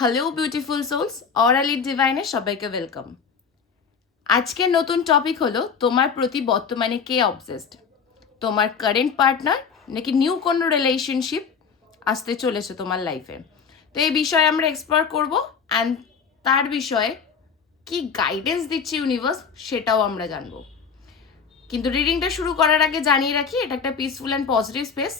Hello beautiful sols, অরালিট ডিভাইনে সবাইকে welcome. আজকের নতুন টপিক হলো তোমার প্রতি বর্তমানে কে অবসেসড, তোমার কারেন্ট পার্টনার নাকি নিউ কোনো রিলেশনশিপ আসতে চলেছে তোমার লাইফে। তো এই বিষয়ে আমরা এক্সপ্লোর করব অ্যান্ড তার বিষয়ে কি গাইডেন্স দিচ্ছে ইউনিভার্স সেটাও আমরা জানবো। কিন্তু রিডিংটা শুরু করার আগে জানিয়ে রাখি, এটা একটা পিসফুল অ্যান্ড পজিটিভ স্পেস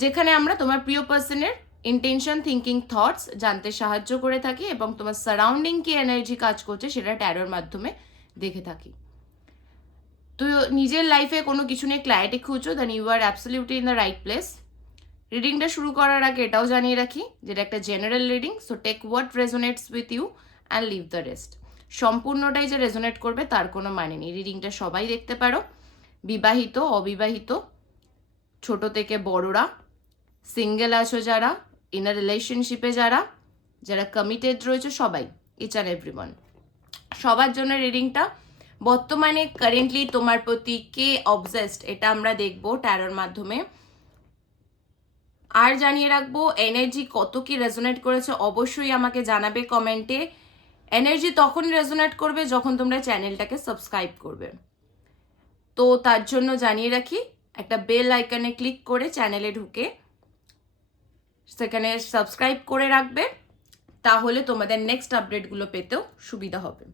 যেখানে আমরা তোমার প্রিয় পার্সনের ইন্টেনশন, থিঙ্কিং, থটস জানতে সাহায্য করে থাকি এবং তোমার সারাউন্ডিং কি এনার্জি কাজ করছে সেটা ট্যারোর মাধ্যমে দেখে থাকি। তো নিজের লাইফে কোনো কিছু নিয়ে ক্ল্যারিটি খুঁজছো, then you are absolutely in the right place. রিডিংটা শুরু করার আগে এটাও জানিয়ে রাখি যেটা একটা general reading, so take what resonates with you and leave the rest. সম্পূর্ণটাই যে রেজোনেট করবে তার কোনো মানে নেই। রিডিংটা সবাই দেখতে পারো, বিবাহিত, অবিবাহিত, ছোট থেকে বড়রা, সিঙ্গেল আছো যারা, ইন আ রিলেশনশিপে যারা যারা কমিটেড রয়েছে, সবাই, ইচ অ্যান্ড এভরিওয়ান, সবার জন্য রিডিংটা। বর্তমানে কারেন্টলি তোমার প্রতি কে অবসেসড এটা আমরা দেখবো ট্যারোর মাধ্যমে। আর জানিয়ে রাখবো এনার্জি কত কি রেজোনেট করেছে অবশ্যই আমাকে জানাবে কমেন্টে। এনার্জি তখনই রেজোনেট করবে যখন তোমরা চ্যানেলটাকে সাবস্ক্রাইব করবে। তো তার জন্য জানিয়ে রাখি, একটা বেল আইকনে ক্লিক করে চ্যানেলে ঢুকে সেখানে সাবস্ক্রাইব করে রাখবে, তাহলে তোমাদের নেক্সট আপডেটগুলো পেতেও সুবিধা হবে।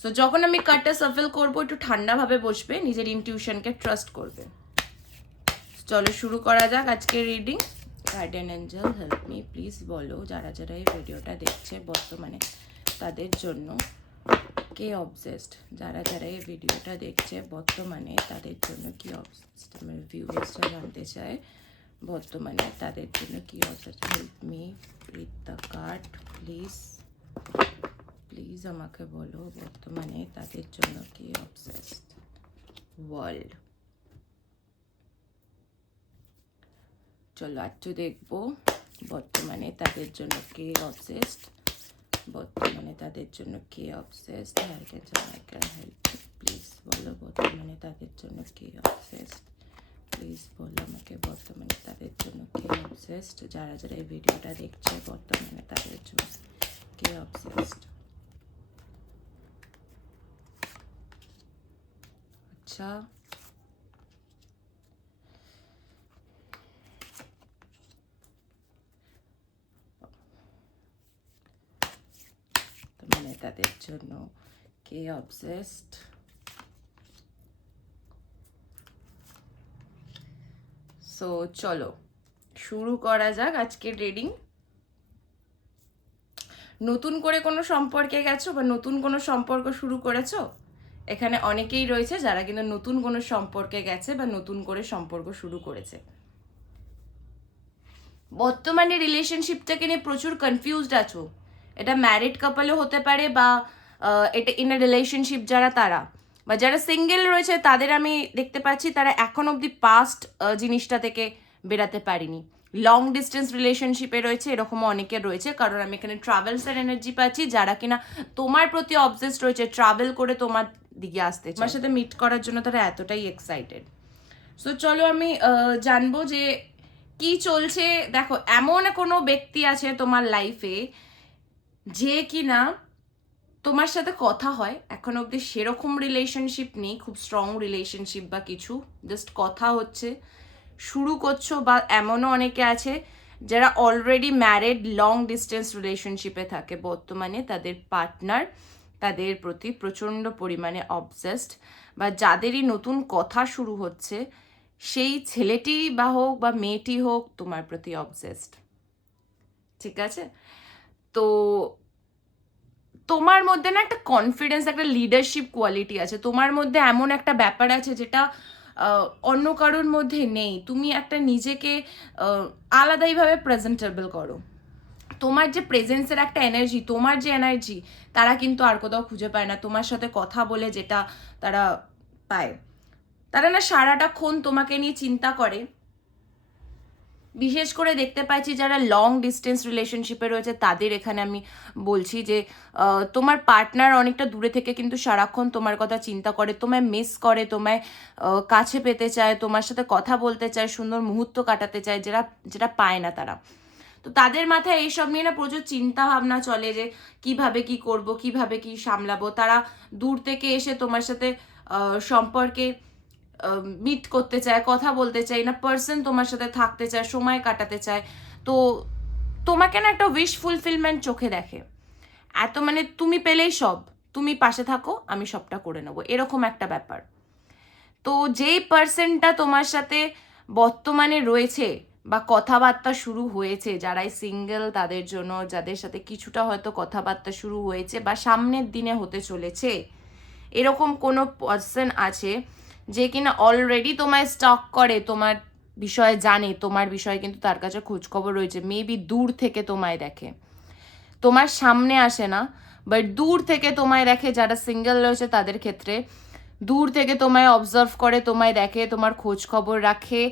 সো যখন আমি কার্ডটা সাফল করবো একটু ঠান্ডাভাবে বসবে, নিজের ইনটিউশনকে ট্রাস্ট করবে। চলো শুরু করা যাক আজকের reading. Garden Angel help me, please বলো যারা যারা এই ভিডিওটা দেখছে বর্তমানে তাদের জন্য কে অবসেসড, যারা যারা এই ভিডিওটা দেখছে বর্তমানে তাদের জন্য কি অবসেসড, আমার ভিউয়ার্সরা জানতে চায় বর্তমানে তাদের জন্য কি obsessed. Help me read the card please, please আমাকে বলো বর্তমানে তাদের জন্য কি অবসেসড। ওয়ার্ল্ড, চলো একটু দেখবো বর্তমানে তাদের জন্য কে অবসেসড, বর্তমানে তাদের জন্য কে অবসেসড। হেল্প প্লিজ বলো বর্তমানে তাদের জন্য কে অবসেসড, প্লিজ বলো আমাকে বর্তমানে তাদের জন্য কে অবসেসড, যারা যারা এই ভিডিওটা দেখছে বর্তমানে তাদের জন্য কে অবসেসড। আচ্ছা, মানে তাদের জন্য কে অবসেসড। সো চলো শুরু করা যাক আজকের রিডিং। নতুন করে কোনো সম্পর্কে গেছো বা নতুন কোনো সম্পর্ক শুরু করেছো, এখানে অনেকেই রয়েছে যারা কিন্তু নতুন কোনো সম্পর্কে গেছে বা নতুন করে সম্পর্ক শুরু করেছে। বর্তমানে রিলেশনশিপটাকে নিয়ে প্রচুর কনফিউজড আছো। এটা ম্যারিড কাপলও হতে পারে বা এটা ইন এ রিলেশনশিপ যারা তারা, বা যারা সিঙ্গেল রয়েছে তাদের আমি দেখতে পাচ্ছি তারা এখন অবধি পাস্ট জিনিসটা থেকে বেরাতে পারিনি। লং ডিস্টেন্স রিলেশনশিপে রয়েছে, এরকমও অনেকের রয়েছে, কারণ আমি এখানে ট্রাভেলসের এনার্জি পাচ্ছি, যারা কিনা তোমার প্রতি অবসেসড রয়েছে, ট্রাভেল করে তোমার দিকে আসতে, তোমার সাথে মিট করার জন্য তারা এতটাই এক্সাইটেড। সো চলো আমি জানবো যে কি চলছে। দেখো, এমন কোনো ব্যক্তি আছে তোমার লাইফে যে কিনা তোমার সাথে কথা হয়, এখন অবধি সেরকম রিলেশনশিপ নেই, খুব স্ট্রং রিলেশনশিপ বা কিছু, জাস্ট কথা হচ্ছে, শুরু করছো, বা এমনও অনেকে আছে যারা অলরেডি ম্যারিড, লং ডিস্টেন্স রিলেশনশিপে থাকে, বর্তমানে তাদের পার্টনার তাদের প্রতি প্রচণ্ড পরিমাণে অবসেসড, বা যাদেরই নতুন কথা শুরু হচ্ছে সেই ছেলেটি বা হোক বা মেয়েটি হোক তোমার প্রতি অবসেসড। ঠিক আছে, তো তোমার মধ্যে না একটা কনফিডেন্স, একটা লিডারশিপ কোয়ালিটি আছে তোমার মধ্যে, এমন একটা ব্যাপার আছে যেটা অন্য কারোর মধ্যে নেই। তুমি একটা নিজেকে আলাদাইভাবে প্রেজেন্টেবল করো। তোমার যে প্রেজেন্সের একটা এনার্জি, তোমার যে এনার্জি তারা কিন্তু আর কোথাও খুঁজে পায় না। তোমার সাথে কথা বলে যেটা তারা পায়, তারা না সারাটাক্ষণ তোমাকে নিয়ে চিন্তা করে। বিশেষ করে দেখতে পাচ্ছি যারা লং ডিস্টেন্স রিলেশনশিপে রয়েছে তাদের এখানে আমি বলছি যে তোমার পার্টনার অনেকটা দূরে থেকে কিন্তু সারাক্ষণ তোমার কথা চিন্তা করে, তোমায় মিস করে, তোমায় কাছে পেতে চায়, তোমার সাথে কথা বলতে চায়, সুন্দর মুহূর্ত কাটাতে চায়, যেটা যেটা পায় না তারা। তো তাদের মাথায় এইসব নিয়ে না প্রচুর চিন্তা ভাবনা চলে যে কিভাবে কি করব, কিভাবে কি সামলাবো। তারা দূর থেকে এসে তোমার সাথে সম্পর্কে মিট করতে চায়, কথা বলতে চায়, না পার্সন তোমার সাথে থাকতে চায়, সময় কাটাতে চায়। তো তোমাকে না একটা উইশ ফুলফিলমেন্ট চোখে দেখে, এত মানে তুমি পেলেই সব, তুমি পাশে থাকো, আমি সবটা করে নেবো, এরকম একটা ব্যাপার। তো যেই পার্সনটা তোমার সাথে বর্তমানে রয়েছে বা কথাবার্তা শুরু হয়েছে, যারাই সিঙ্গেল তাদের জন্য, যাদের সাথে কিছুটা হয়তো কথাবার্তা শুরু হয়েছে বা সামনের দিনে হতে চলেছে, এরকম কোনো পার্সন আছে যে কিনা অলরেডি তোমায় স্টক করে, তোমার বিষয়ে জানে, তোমার বিষয়ে কিন্তু তার কাছে খোঁজখবর রয়েছে, মেবি দূর থেকে তোমায় দেখে, তোমার সামনে আসে না, বাট দূর থেকে তোমায় দেখে। যারা সিঙ্গেল রয়েছে তাদের ক্ষেত্রে দূর থেকে তোমায় অবজার্ভ করে, তোমায় দেখে, তোমার খোঁজ খবর রাখে,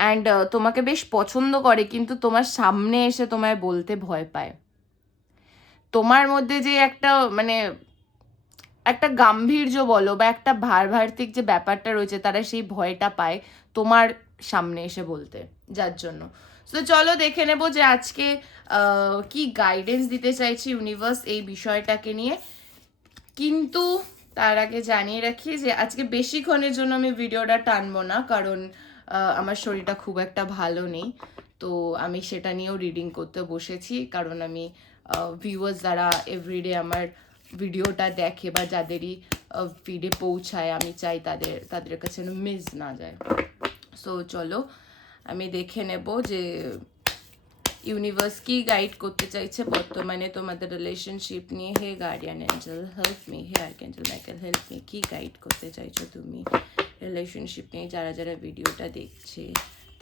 অ্যান্ড তোমাকে বেশ পছন্দ করে, কিন্তু তোমার সামনে এসে তোমায় বলতে ভয় পায়। তোমার মধ্যে যে একটা মানে একটা গাম্ভীর্য বলো বা একটা ভার্তিক যে ব্যাপারটা রয়েছে, তারা সেই ভয়টা পায় তোমার সামনে এসে বলতে, যার জন্য। তো চলো দেখে নেব যে আজকে কি গাইডেন্স দিতে চাইছি ইউনিভার্স এই বিষয়টাকে নিয়ে। কিন্তু তার আগে জানিয়ে রাখি যে আজকে বেশিক্ষণের জন্য আমি ভিডিওটা টানবো না, কারণ আমার শরীরটা খুব একটা ভালো নেই। তো আমি সেটা নিয়েও রিডিং করতে বসেছি, কারণ আমি ভিউয়ার্স যারা এভরিডে আমার ভিডিওটা দেখে বা যাদেরই ফিডে পৌঁছায়, আমি চাই তাদের কাছে যেন মিস না যায়। সো চলো আমি দেখে নেব যে ইউনিভার্স কি গাইড করতে চাইছে বর্তমানে তোমাদের রিলেশনশিপ নিয়ে। হে গার্ডিয়ান এঞ্জেল হেল্প মি, হে আর্কএঞ্জেল মাইকেল হেল্প মি, কি গাইড করতে চাইছো তুমি রিলেশনশিপ নিয়ে? যারা যারা ভিডিওটা দেখছে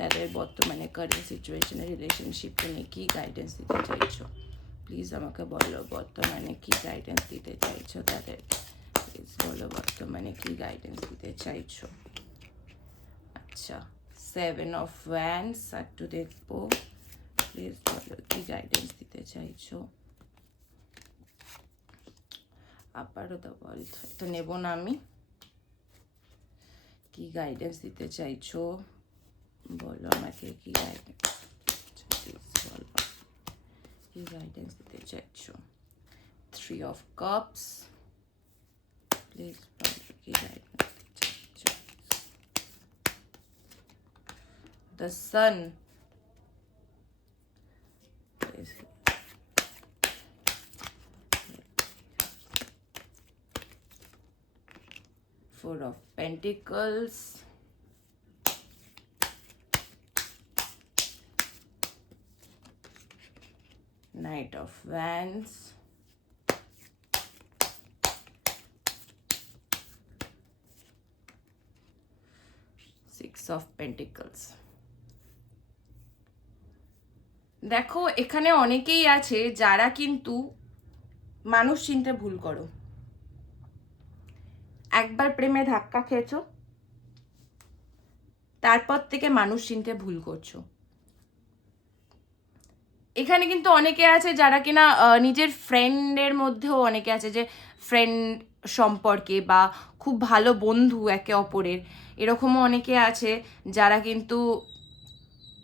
তাদের বর্তমানে কারেন্ট সিচুয়েশনে রিলেশনশিপকে নিয়ে কি গাইডেন্স দিতে চাইছো, প্লিজ আমাকে বলো। বর্তমানে কি গাইডেন্স দিতে চাইছো তাদেরকে, প্লিজ বলো বর্তমানে কি গাইডেন্স দিতে চাইছো। আচ্ছা, 7 অফ ওয়ান্ডস একটু দেখবো, প্লিজ বলো কি গাইডেন্স দিতে চাইছো। আবারও দ্য ওয়ার্ল্ড, এটা নেব না আমি। কি গাইডেন্স দিতে চাইছো বলো আমাকে, কি গাইডেন্স, প্লিজ বলো কি গাইডেন্স দিতে চাইছো। 3 অফ কাপস, প্লিজ বলো কি গাইডেন্স দিতে চাইছো। The sun, Four of Pentacles, Knight of Wands, Six of Pentacles. দেখো এখানে অনেকেই আছে যারা কিন্তু মানুষ চিনতে ভুল করো। একবার প্রেমে ধাক্কা খেয়েছো, তারপর থেকে মানুষ চিনতে ভুল করছো। এখানে কিন্তু অনেকে আছে যারা কিনা নিজের ফ্রেন্ডের মধ্যেও অনেকে আছে যে ফ্রেন্ড সম্পর্কে বা খুব ভালো বন্ধু একে অপরের, এরকমও অনেকে আছে যারা কিন্তু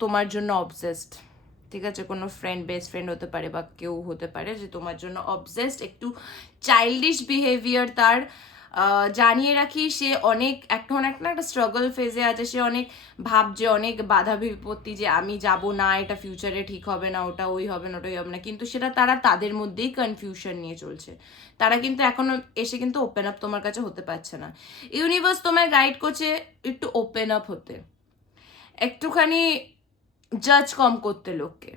তোমার জন্য অবসেসড। ঠিক আছে, কোনো ফ্রেন্ড, বেস্ট ফ্রেন্ড হতে পারে বা কেউ হতে পারে যে তোমার জন্য অবসেসড, একটু চাইল্ডিশ বিহেভিয়ার তার। জানিয়ে রাখি সে অনেক এখন একটা স্ট্রাগল ফেজে আছে, সে অনেক ভাবছে, অনেক বাধা বিপত্তি যে আমি যাব না, এটা ফিউচারে ঠিক হবে না, ওটা ওই হবে না, ওটাই হবে না, কিন্তু সেটা তারা তাদের মধ্যেই কনফিউশন নিয়ে চলছে। তারা কিন্তু এখনো এসে কিন্তু ওপেন আপ তোমার কাছে হতে পারছে না। ইউনিভার্স তোমায় গাইড করছে একটু ওপেন আপ হতে, একটুখানি জাজ কম করতে লোককে।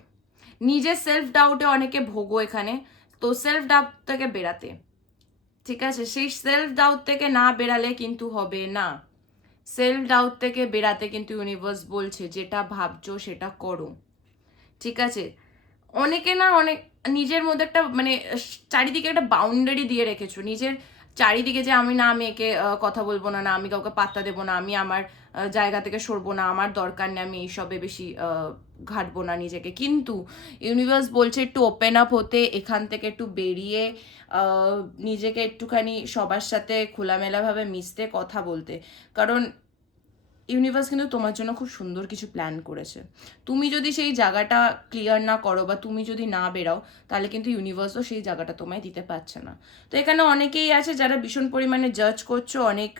নিজের সেলফ ডাউটে অনেকে ভোগো এখানে, তো সেলফ ডাউট থেকে বেরাতে। ঠিক আছে, সেই সেলফ ডাউট থেকে না বেরালে কিন্তু হবে না। সেলফ ডাউট থেকে বেরাতে কিন্তু ইউনিভার্স বলছে যেটা ভাবছো সেটা করো। ঠিক আছে, অনেকে না অনেক নিজের মধ্যে একটা মানে চারিদিকে একটা বাউন্ডারি দিয়ে রেখেছো, নিজের চারিদিকে যে আমি না মেয়েকে কথা বলবো না, না আমি কাউকে পাত্তা দেবো না, আমি আমার জায়গা থেকে সরবো না, আমার দরকার নেই, আমি এইসবে বেশি ঘাটবো না নিজেকে। কিন্তু ইউনিভার্স বলছে একটু ওপেন আপ হতে, এখান থেকে একটু বেরিয়ে নিজেকে একটুখানি সবার সাথে খোলামেলাভাবে মিশতে, কথা বলতে। কারণ ইউনিভার্স কিন্তু তোমার জন্য খুব সুন্দর কিছু প্ল্যান করেছে। তুমি যদি সেই জায়গাটা ক্লিয়ার না করো বা তুমি যদি না বেরাও, তাহলে কিন্তু ইউনিভার্সও সেই জায়গাটা তোমায় দিতে পারছে না। তো এখানে অনেকেই আছে যারা ভীষণ পরিমাণে জাজ করছো, অনেক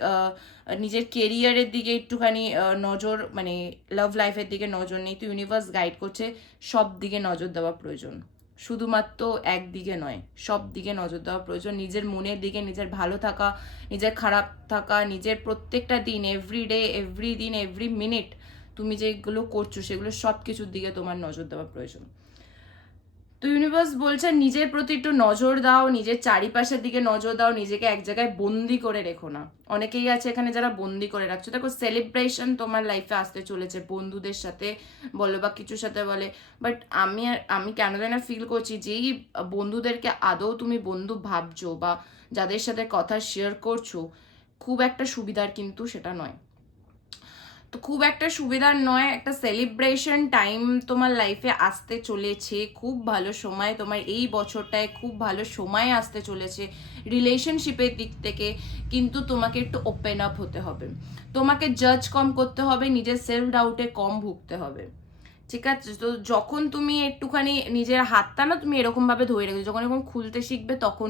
নিজের কেরিয়ারের দিকে একটুখানি নজর, মানে লাভ লাইফের দিকে নজর নেই। তো ইউনিভার্স গাইড করছে সব দিকে নজর দেওয়া প্রয়োজন, শুধুমাত্র একদিকে নয়, সব দিকে নজর দেওয়া প্রয়োজন। নিজের মনের দিকে, নিজের ভালো থাকা, নিজের খারাপ থাকা, নিজের প্রত্যেকটা দিন, এভরি ডে, এভরি দিন, এভরি মিনিট তুমি যেগুলো করছো সেগুলো সব কিছুর দিকে তোমার নজর দেওয়া প্রয়োজন। তো ইউনিভার্স বলছে নিজের প্রতি একটু নজর দাও, নিজের চারিপাশের দিকে নজর দাও, নিজেকে এক জায়গায় বন্দি করে রেখো না। অনেকেই আছে এখানে যারা বন্দি করে রাখছো। দেখো, সেলিব্রেশন তোমার লাইফে আসতে চলেছে, বন্ধুদের সাথে বলো বা কিছুর সাথে বলে। বাট আমি কেন জানি না ফিল করছি, যেই বন্ধুদেরকে আদৌ তুমি বন্ধু ভাবছো বা যাদের সাথে কথা শেয়ার করছো, খুব একটা সুবিধার কিন্তু সেটা নয়। তো খুব একটা সুবিধার নয়। একটা সেলিব্রেশন টাইম তোমার লাইফে আসতে চলেছে, খুব ভালো সময় তোমার এই বছরটায়, খুব ভালো সময় আসতে চলেছে রিলেশনশিপের দিক থেকে। কিন্তু তোমাকে একটু ওপেন আপ হতে হবে, তোমাকে জাজ কম করতে হবে, নিজের সেলফ ডাউটে কম ভুগতে হবে। ঠিক আছে? তো যখন তুমি একটুখানি নিজের হাতটা না তুমি এরকমভাবে ধরে রেখেছো, যখন এরকম খুলতে শিখবে তখন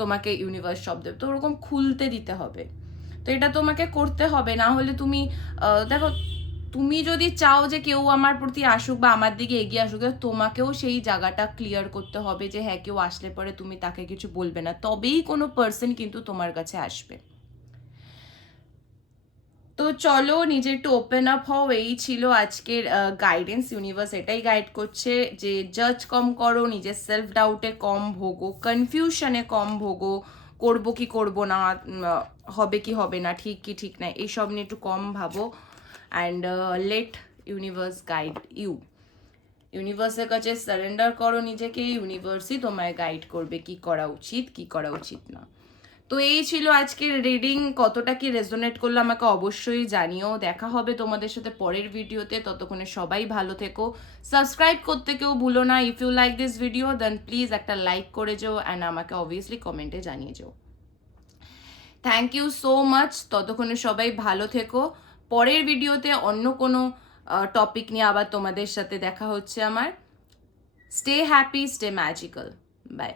তোমাকে ইউনিভার্স সব দেবে। তো ওরকম খুলতে দিতে হবে। তো এটা তোমাকে করতে হবে, না হলে তুমি দেখো, তুমি যদি চাও যে কেউ আমার প্রতি আসুক বা আমার দিকে এগিয়ে আসুক, তোমাকেও সেই জায়গাটা ক্লিয়ার করতে হবে যে হ্যাঁ, কেউ আসলে পরে তুমি তাকে কিছু বলবে না, তবেই কোনো পার্সন কিন্তু তোমার কাছে আসবে। তো চলো, নিজে একটু ওপেন আপ হও। এই ছিল আজকের গাইডেন্স। ইউনিভার্স এটাই গাইড করছে যে জাজ কম করো, নিজের সেলফ ডাউটে কম ভোগো, কনফিউশনে কম ভোগো, করবো কি করবো না, হবে কি হবে না, ঠিক কি ঠিক না, এইসব নিয়ে একটু কম ভাবো। And let universe guide you. ইউনিভার্সের কাছে সারেন্ডার করো নিজেকে, ইউনিভার্সই তোমায় গাইড করবে কি করা উচিত, কি করা উচিত না। তো এই ছিল আজকের রিডিং। কতটা কি রেজোনেট করলো আমাকে অবশ্যই জানিও। দেখা হবে তোমাদের সাথে পরের ভিডিওতে। ততক্ষণে সবাই ভালো থেকো। সাবস্ক্রাইব করতে কেউ ভুলো না। If you like this video then please একটা লাইক করে যাও, অ্যান্ড আমাকে অবভিয়াসলি কমেন্টে জানিয়ে যাও। Thank you so much. ততক্ষণে সবাই ভালো থেকো। পরের ভিডিওতে অন্য কোনো টপিক নিয়ে আবার তোমাদের সাথে দেখা হচ্ছে আমার। Stay happy, stay magical. By.